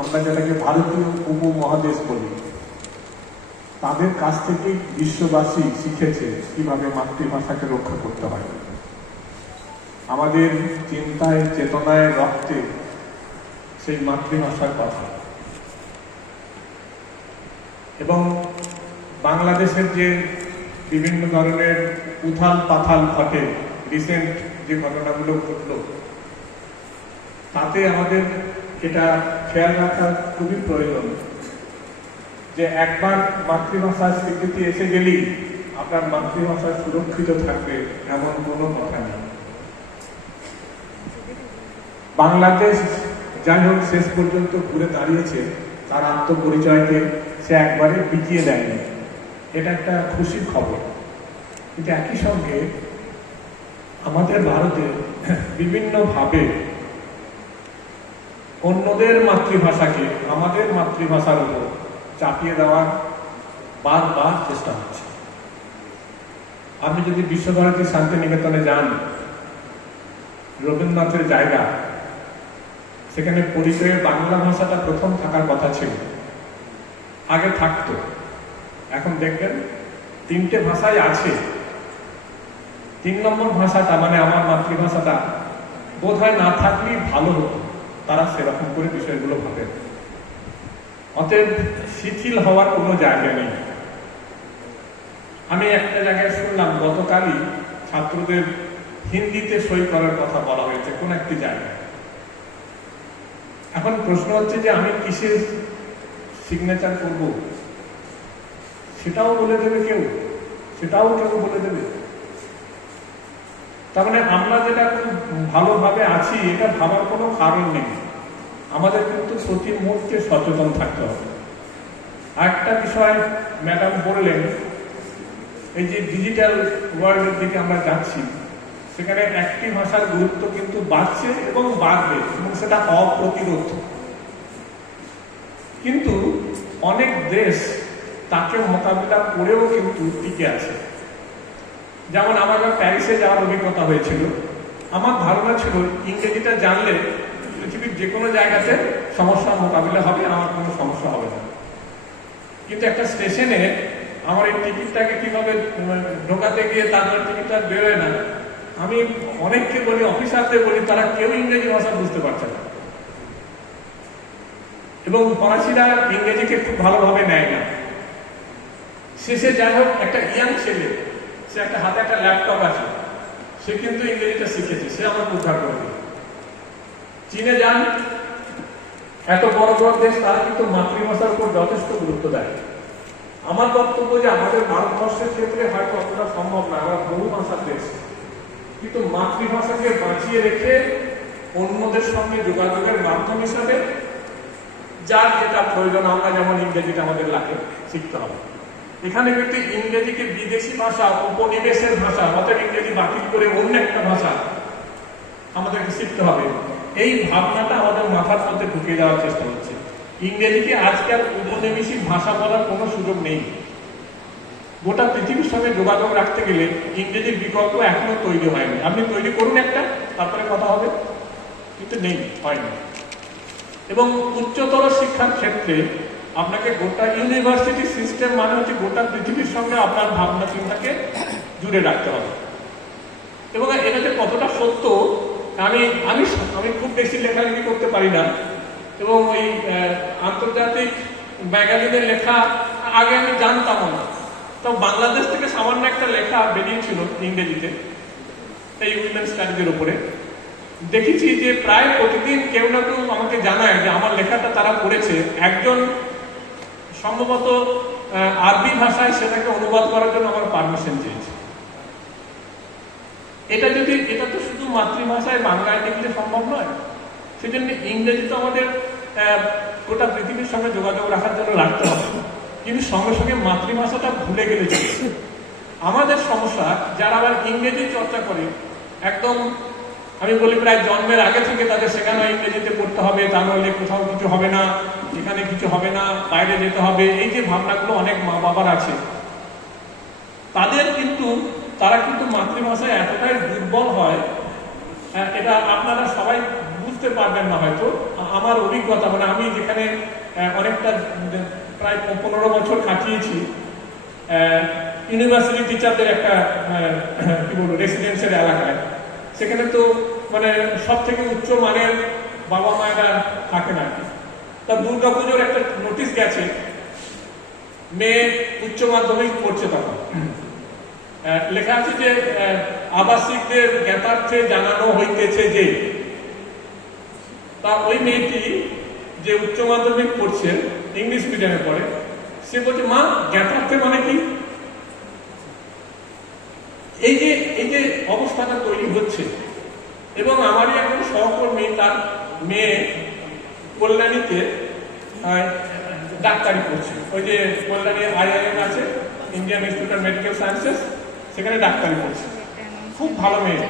আমরা যেটাকে ভারতীয় উপমহাদেশ বলি, তাদের কাছ থেকে বিশ্ববাসী শিখেছে কিভাবে মাতৃভাষাকে রক্ষা করতে হয়। আমাদের চিন্তায়, চেতনায়, রক্তে সেই মাতৃভাষার কথা। এবং বাংলাদেশের যে বিভিন্ন ধরনের উথাল পাথাল ঘটে, রিসেন্ট যে ঘটনাগুলো ঘটল, তাতে আমাদের এটা খেয়াল রাখা খুবই প্রয়োজন যে একবার মাতৃভাষার স্বীকৃতি এসে গেলেই আপনার মাতৃভাষা সুরক্ষিত থাকবে এমন কোনো কথা নেই। বাংলাদেশ যাই হোক শেষ পর্যন্ত ঘুরে দাঁড়িয়েছে, তার আত্মপরিচয়কে সে একবারে বিকিয়ে দেয়নি, এটা একটা খুশির খবর। কিন্তু একই সঙ্গে আমাদের ভারতে বিভিন্নভাবে অন্যদের মাতৃভাষাকে আমাদের মাতৃভাষার উপর চাপিয়ে দেওয়ার বারবার চেষ্টা হচ্ছে। আপনি যদি বিশ্বভারতী শান্তিনিকেতনে যান, রবীন্দ্রনাথের জায়গা, সেখানে পরিচয়ে বাংলা ভাষাটা প্রথম থাকার কথা ছিল, আগে থাকতো। এখন দেখবেন 3টে ভাষাই আছে। 3 নম্বর ভাষাটা মানে আমার মাতৃভাষাটা বোধহয় না থাকলেই ভালো হতো, তারা সেরকম করে বিষয়গুলো ভাবে। অতএব শিথিল হওয়ার কোনো জায়গা নেই। আমি একটা জায়গায় শুনলাম গতকালই ছাত্রদের হিন্দিতে সই করার কথা বলা হয়েছে কোন একটি জায়গায়। এখন প্রশ্ন হচ্ছে যে আমি কিসের সিগনেচার করব, সেটাও বলে দেবে কেউ, সেটাও কেউ বলে দেবে। তার মানে আমরা যেটা খুব ভালোভাবে আছি এটা ভাবার কোনো কারণ নেই। আমাদের কিন্তু প্রতি মুহূর্তে সচেতন থাকতে হবে। আরেকটা বিষয় ম্যাডাম বললেন, এই যে ডিজিটাল ওয়ার্ল্ডের দিকে আমরা যাচ্ছি, সেখানে একটি ভাষার গুরুত্ব কিন্তু বাড়ছে এবং বাড়বে, এবং সেটা অপ্রতিরোধ। কিন্তু অনেক দেশ তাকে মোকাবিলা করেও কিন্তু টিকে আছে। যেমন আমার প্যারিসে যাওয়ার অভিজ্ঞতা হয়েছিল, আমার ধারণা ছিল ইংরেজিটা জানলে পৃথিবীর যে কোনো জায়গাতে সমস্যার মোকাবিলা হবে, আমার কোনো সমস্যা হবে না। কিন্তু একটা স্টেশনে আমার এই টিকিটটাকে কিভাবে ঢোকাতে গিয়ে তারপর টিকিটটা বেরোয় না। আমি অনেককে বলি, অফিসারদের বলি, তারা কেউ ইংরেজি ভাষা বুঝতে পারছে না, এবং ফরাসিরা ইংরেজিকে খুব ভালোভাবে নেয় না। শেষে যাই হোক একটা ইয়াং ছেলে, সে একটা হাতে একটা ল্যাপটপ আছে, সে কিন্তু ইংরেজিটা শিখেছে, সে আমাকে উদ্ধার করে দিল। চীনে যান, এত বড় বড় দেশ, তারা কিন্তু মাতৃভাষার উপর যথেষ্ট গুরুত্ব দেয়। আমার বক্তব্য যে আমাদের ভারতবর্ষের ক্ষেত্রে হয়তো অতটা সম্ভব না, আমরা বহু ভাষার দেশ, কিন্তু মাতৃভাষাকে বাঁচিয়ে রেখে অন্যদের সঙ্গে যোগাযোগের মাধ্যম হিসাবে যার যেটা প্রয়োজন, আমরা যেমন ইংরেজিটা আমাদের লাগে শিখতে হবে। এখানে কিন্তু ইংরেজিকে বিদেশি ভাষা, উপনিবেশের ভাষা, অর্থাৎ ইংরেজি বাতিল করে অন্য একটা ভাষা আমাদেরকে শিখতে হবে, এই ভাবনাটা আমাদের মাথার মধ্যে ঢুকে যাওয়ার চেষ্টা হচ্ছে। ইংরেজিকে আজকাল উপনিবেশিক ভাষা বলার কোনো সুযোগ নেই। গোটা পৃথিবীর সঙ্গে যোগাযোগ রাখতে গেলে ইংরেজির বিকল্প এখনো তৈরি হয়নি। আপনি তৈরি করুন একটা, তারপরে কথা হবে, কিন্তু নেই, হয়নি। এবং উচ্চতর শিক্ষার ক্ষেত্রে আপনাকে গোটা ইউনিভার্সিটি সিস্টেম মানে হচ্ছে গোটা পৃথিবীর সঙ্গে আপনার ভাবনা চিন্তাকে জুড়ে রাখতে হবে। এবং এটা যে কতটা সত্য, আমি আমি আমি খুব বেশি লেখালেখি করতে পারি না, এবং ওই আন্তর্জাতিক ম্যাগাজিনের লেখা আগে আমি জানতামও না। তো বাংলাদেশ থেকে সামান্য একটা লেখা বেরিয়েছিল ইংরেজিতে এই উইমেন স্টাডিজের উপরে। দেখেছি যে প্রায় প্রতিদিন কেউ না কেউ আমাকে জানায় যে আমার লেখাটা তারা পড়েছে। একজন সম্ভবত আরবি ভাষায় সেটাকে অনুবাদ করার জন্য আমার পারমিশন চেয়েছে। এটা তো শুধু মাতৃভাষায় বাংলায় লিখলে সম্ভব নয়, সেজন্য ইংরেজি তো আমাদের গোটা পৃথিবীর সঙ্গে যোগাযোগ রাখার জন্য রাখতে হবে। কিন্তু সঙ্গে সঙ্গে মাতৃভাষাটা ভুলে গেলে চলছে। আমাদের সমস্যা, যারা আবার ইংরেজি চর্চা করে, একদম আমি বলি প্রায় জন্মের আগে থেকে তাদের শেখানো ইংরেজিতে পড়তে হবে, তা নইলে কোথাও কিছু হবে না, এখানে কিছু হবে না, বাইরে যেতে হবে, এই যে ভাবনাগুলো অনেক মা বাবার আছে, তারা কিন্তু মাতৃভাষায় এতটাই দুর্বল হয়, এটা আপনারা সবাই বুঝতে পারবেন না হয়তো। আমার অভিজ্ঞতা, মানে আমি যেখানে প্রায় 15 বছর কাটিয়েছি ইউনিভার্সিটি টিচারদের একটা কি বলবো রেসিডেন্সিয়াল এলাকায়। সেখানে তো মানে সব থেকে উচ্চ মানের বাবা মায়েরা থাকে না। তা দুর্গাপুজোর একটা নোটিশ গেছে, মেয়ে উচ্চ মাধ্যমিক পড়ছে তখন, লেখা আছে যে আবাসিকদের জ্ঞাতার্থে জানানো হইতেছে যে, তা ওই মেয়েটি যে উচ্চ মাধ্যমিক পড়ছে ইংলিশ মিডিয়ামে পড়ে, সে বলছে মা জ্ঞাতার্থে মানে কি? এই যে অবস্থাটা তৈরি হচ্ছে। এবং আমারই এখন সহকর্মী তার মেয়ে কল্যাণীতে ডাক্তারি করছে, ওই যে কল্যাণী IIM আছে, Indian institute of medical sciences, সেখানে ডাক্তারি করছে, খুব ভালো মেয়ে।